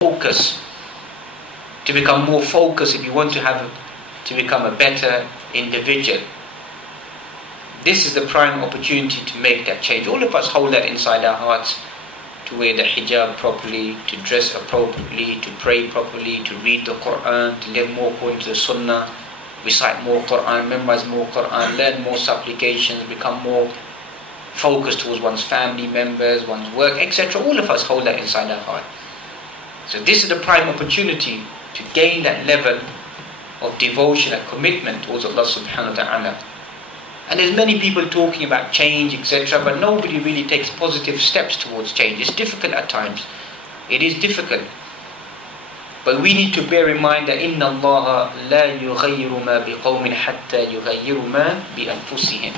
focus, to become more focused if you want to become a better individual. This is the prime opportunity to make that change. All of us hold that inside our hearts, to wear the hijab properly, to dress appropriately, to pray properly, to read the Quran, to live more according to the Sunnah, recite more Quran, memorize more Quran, learn more supplications, become more focused towards one's family members, one's work, etc. All of us hold that inside our heart. So this is the prime opportunity to gain that level of devotion and commitment towards Allah subhanahu wa ta'ala. And there's many people talking about change, etc., but nobody really takes positive steps towards change. It's difficult at times. It is difficult. But we need to bear in mind that إِنَّ اللَّهَ لَا يُغَيِّرُ مَا بِقَوْمٍ حَتَّى يُغَيِّرُ مَا بِأَنفُسِهِمْ.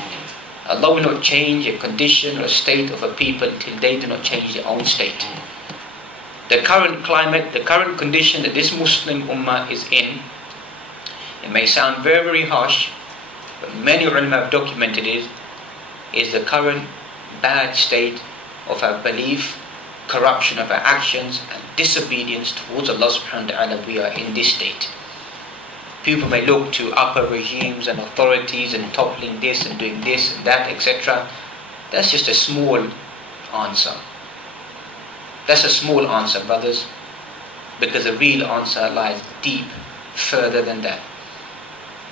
Allah will not change a condition or a state of a people until they do not change their own state. The current climate, the current condition that this Muslim Ummah is in, it may sound very, very harsh, but many ulama have documented it, is the current bad state of our belief, corruption of our actions, and disobedience towards Allah subhanahu wa ta'ala. We are in this state. People may look to upper regimes and authorities and toppling this and doing this and that, etc. That's just a small answer. That's a small answer, brothers, because the real answer lies deep, further than that.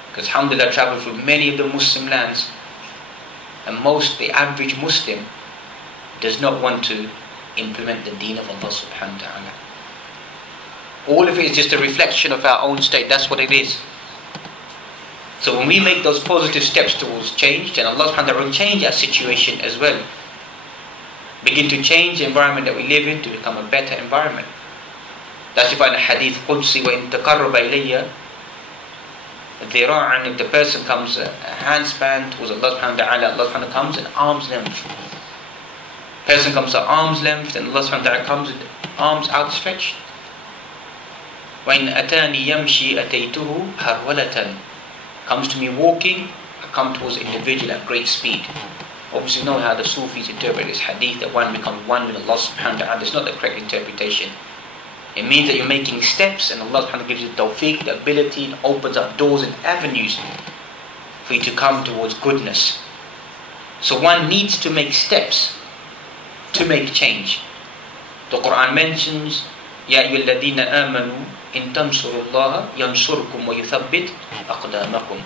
Because alhamdulillah, I travel through many of the Muslim lands, and the average Muslim does not want to implement the deen of Allah subhanahu wa ta'ala. All of it is just a reflection of our own state. That's what it is. So when we make those positive steps towards change, then Allah subhanahu wa ta'ala will change our situation as well. Begin to change the environment that we live in to become a better environment. That's why in the hadith Qudsi, وَإِن تَقَرَّبَ إِلَيَّ ذِرَاعًا, if the person comes a handspan towards Allah subhanahu wa ta'ala, Allah subhanahu wa ta'ala comes at arm's length. Person comes at arm's length, then Allah subhanahu wa ta'ala comes with arms outstretched. وَإِنْ أَتَانِي يَمْشِي أَتَيْتُهُ هَرْوَلَةً. Comes to me walking, I come towards the individual at great speed. Obviously, you know how the Sufis interpret this hadith, that one becomes one with Allah subhanahu wa ta'ala. It's not the correct interpretation. It means that you're making steps, and Allah subhanahu wa ta'ala gives you the tawfiq, the ability, and opens up doors and avenues for you to come towards goodness. So one needs to make steps to make change. The Quran mentions, يَا أَيُّهَا الَّذِينَ آمَنُوا إِن تَنْصُرُوا اللَّهَ يَنْصُرْكُمْ وَيُثَبِّتْ أَقْدَامَكُمْ.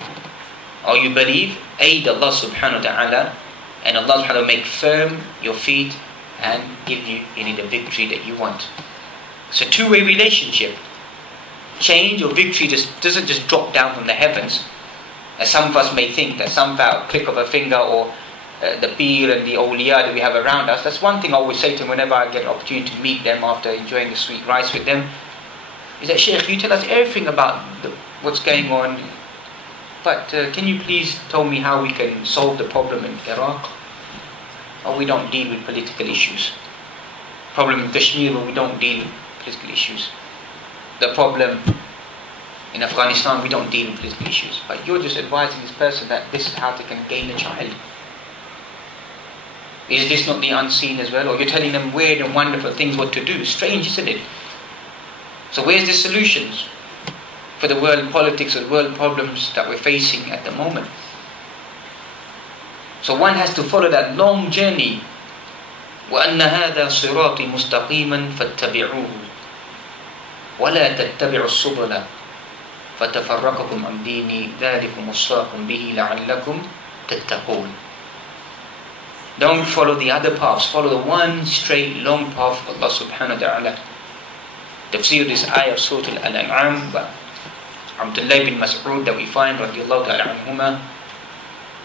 Or you believe, aid Allah subhanahu wa ta'ala, and Allah subhanahu wa ta'ala make firm your feet and give you the victory that you want. It's a two-way relationship. Change or victory doesn't just drop down from the heavens, as some of us may think, that somehow click of a finger, or the peer and the awliya that we have around us. That's one thing I always say to them whenever I get an opportunity to meet them after enjoying the sweet rice with them, is that, Shaykh, you tell us everything about what's going on, but can you please tell me how we can solve the problem in Iraq? Or we don't deal with political issues. Problem in Kashmir, we don't deal with political issues. The problem in Afghanistan, we don't deal with political issues. But you're just advising this person that this is how they can gain a child. Is this not the unseen as well? Or you're telling them weird and wonderful things what to do. Strange, isn't it? So where's the solutions for the world politics or world problems that we're facing at the moment? So one has to follow that long journey. وَأَنَّ هَذَا صِرَاطِي مُسْتَقِيمًا فَاتَّبِعُوهُ وَلَا تَتَّبِعُوا السُّبُلَ فَتَفَرَّقَكُمْ عَنْ دِينِي ذَلِكُمْ وَصَّاكُمْ بِهِ لَعَلَّكُمْ تَتَّقُونَ. Don't follow the other paths. Follow the one straight long path of Allah subhanahu wa ta'ala. Tafsir this ayah of Surah Al-An'am by Abdullah bin Mas'ud that we find radiallahu ta'ala anhuma.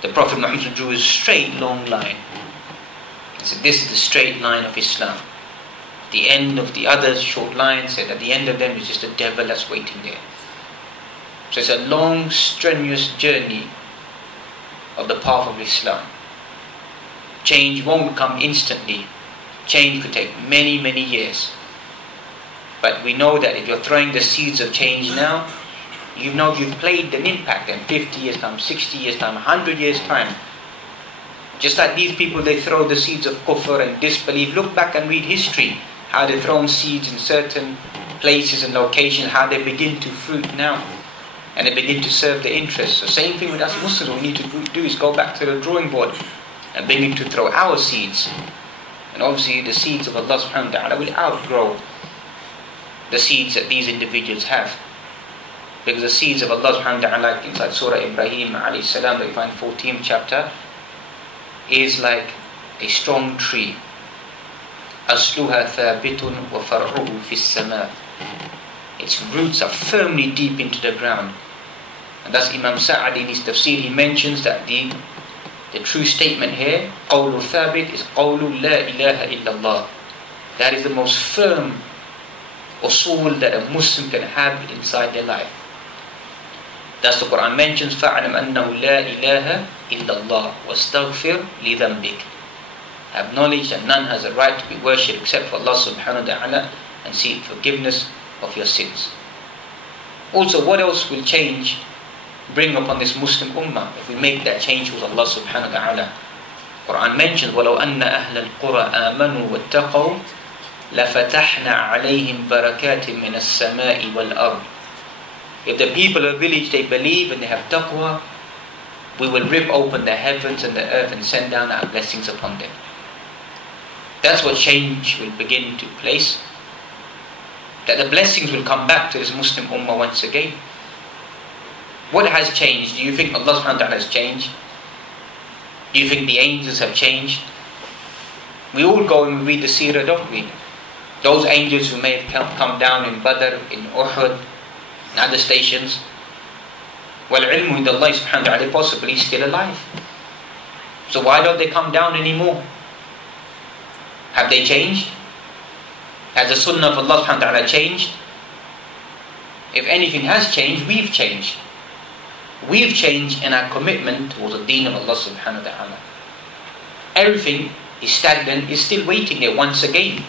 The Prophet Muhammad drew a straight long line. He said, this is the straight line of Islam. The end of the other short line said at the end of them is just the devil that's waiting there. So it's a long, strenuous journey of the path of Islam. Change won't come instantly. Change could take many, many years. But we know that if you're throwing the seeds of change now, you know you've played an impact in 50 years time, 60 years time, 100 years time. Just like these people, they throw the seeds of kufr and disbelief. Look back and read history, how they've thrown seeds in certain places and locations, how they begin to fruit now. And they begin to serve the interests. So same thing with us Muslims. What we need to do is go back to the drawing board and begin to throw our seeds. And obviously the seeds of Allah subhanahu wa ta'ala will outgrow the seeds that these individuals have. Because the seeds of Allah subhanahu wa ta'ala, like inside Surah Ibrahim alayhi salam, that you find 14th chapter, is like a strong tree. أَصْلُهَا ثَابِتٌ وَفَرْعُهُ فِي السَّمَاءِ. Its roots are firmly deep into the ground. And that's Imam Sa'adi in his tafsir, he mentions that the true statement here, قَوْلُ ثَابِت, is قَوْلُ لَا إِلَهَ إِلَّا اللَّهِ. That is the most firm usul that a Muslim can have inside their life. Thus the Quran mentions فَعْلَمْ أَنَّهُ لَا إِلَهَ إِلَّا اللَّهِ وَاسْتَغْفِرْ لِذَنْبِكَ. Have knowledge that none has a right to be worshipped except for Allah subhanahu wa ta'ala, and seek forgiveness of your sins. Also, what else will change, bring upon this Muslim ummah if we make that change with Allah subhanahu wa ta'ala? Quran mentions وَلَوْ أَنَّ أَهْلَ الْقُرَىٰ آمَنُوا وَاتَّقَوْا لَفَتَحْنَا عَلَيْهِمْ بَرَكَاتٍ مِنَ السَّمَاءِ وَالْأَرْضِ. If the people of the village, they believe and they have taqwa, we will rip open the heavens and the earth and send down our blessings upon them. That's what change will begin to place. That the blessings will come back to this Muslim ummah once again. What has changed? Do you think Allah subhanahu wa ta'ala has changed? Do you think the angels have changed? We all go and we read the seerah, don't we? Those angels who may have come down in Badr, in Uhud, and other stations. Well, ilmu with Allah subhanahu wa ta'ala possibly still alive. So why don't they come down anymore? Have they changed? Has the sunnah of Allah subhanahu wa ta'ala changed? If anything has changed, we've changed. We've changed in our commitment towards the deen of Allah subhanahu wa ta'ala. Everything is stagnant, is still waiting there once again.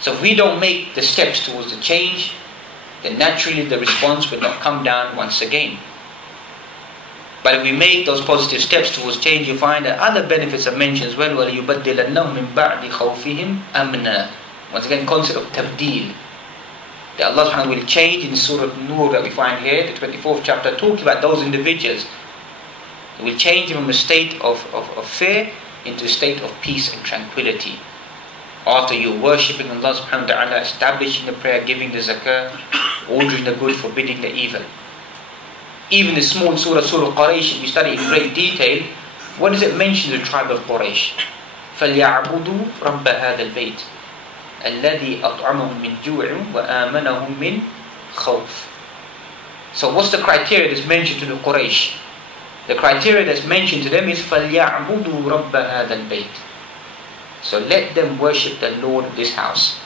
So if we don't make the steps towards the change, then naturally the response will not come down once again. But if we make those positive steps towards change, you find that other benefits are mentioned as well. وَلَيُبَدِّلَنَّهُمْ مِنْ بَعْدِ خَوْفِهِمْ أَمْنًا. Once again, concept of tabdeel. That Allah subhanahu wa ta'ala will change in Surah Nur that we find here, the 24th chapter, talking about those individuals. He will change from a state of fear into a state of peace and tranquility. After you worshipping Allah subhanahu wa ta'ala, establishing the prayer, giving the zakah, ordering the good, forbidding the evil. Even the small surah Quraysh, if you study in great detail, what does it mention the tribe of Quraysh? فَلْيَعْبُدُوا رَبَّ هَذَا الْبَيْتِ الَّذِي أَطْعَمَهُم مِّن جُوعٍ وَآمَنَهُم مِّن خَوْفٍ. So what's the criteria that's mentioned to the Quraysh? The criteria that's mentioned to them is فَلْيَعْبُدُوا رَبَّ هَذَا الْبَيْتِ. So let them worship the Lord of this house.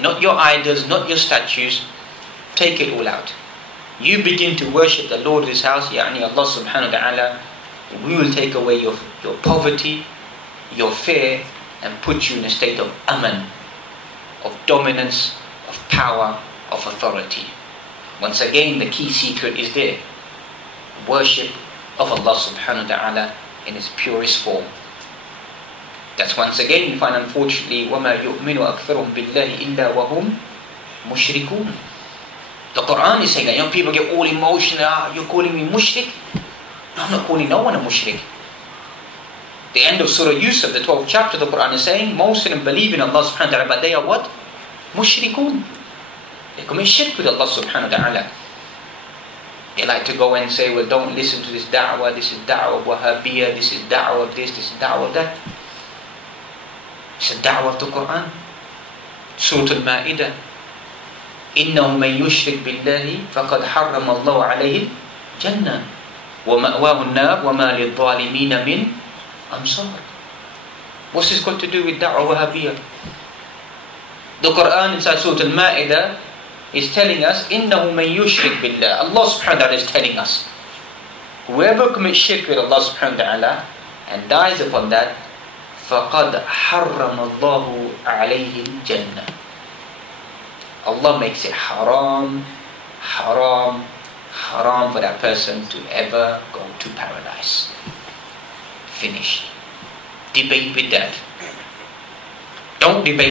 Not your idols, not your statues. Take it all out. You begin to worship the Lord of this house, يعني Allah subhanahu wa ta'ala, we will take away your poverty, your fear, and put you in a state of aman, of dominance, of power, of authority. Once again, the key secret is there. Worship of Allah subhanahu wa ta'ala in its purest form. That's once again, you find unfortunately, وَمَا يُؤْمِنُ أَكْثَرُهُمْ بِاللَّهِ إِلَّا وَهُمْ مُشْرِكُونَ. The Quran is saying that young people get all emotional. You're calling me mushrik? No, I'm not calling no one a mushrik. The end of Surah Yusuf, the 12th chapter, the Quran is saying most of them believe in Allah subhanahu wa ta'ala, but they are what? Mushrikun. They commit shirk with Allah subhanahu wa ta'ala. They like to go and say, well, don't listen to this da'wah, this is da'wah Wahhabiyah, this is da'wah of this is da'wah of that. It's a da'wah of the Quran. Surah Al-Ma'idah. إِنَّهُ مَنْ يُشْرِكْ بِاللَّهِ فَقَدْ حَرَّمَ اللَّهُ عَلَيْهِ الْجَنَّةِ وَمَأْوَاهُ النَّارُ وَمَا لِلظَّالِمِينَ مِنْ أَنصَارٍ. What's this got to do with da'wah Wahhabiyah? The Quran inside Surah Al-Ma'idah is telling us, إِنَّهُ مَنْ يُشْرِكْ بِاللَّهِ. Allah subhanahu wa ta'ala is telling us, whoever commits shirk with Allah subhanahu wa ta'ala and dies upon that, فَقَدْ حَرَّمَ اللَّهُ عَلَيْهِ الْجَنَّةِ. Allah makes it haram, haram, haram for that person to ever go to paradise. Finished. Debate with that. Don't debate.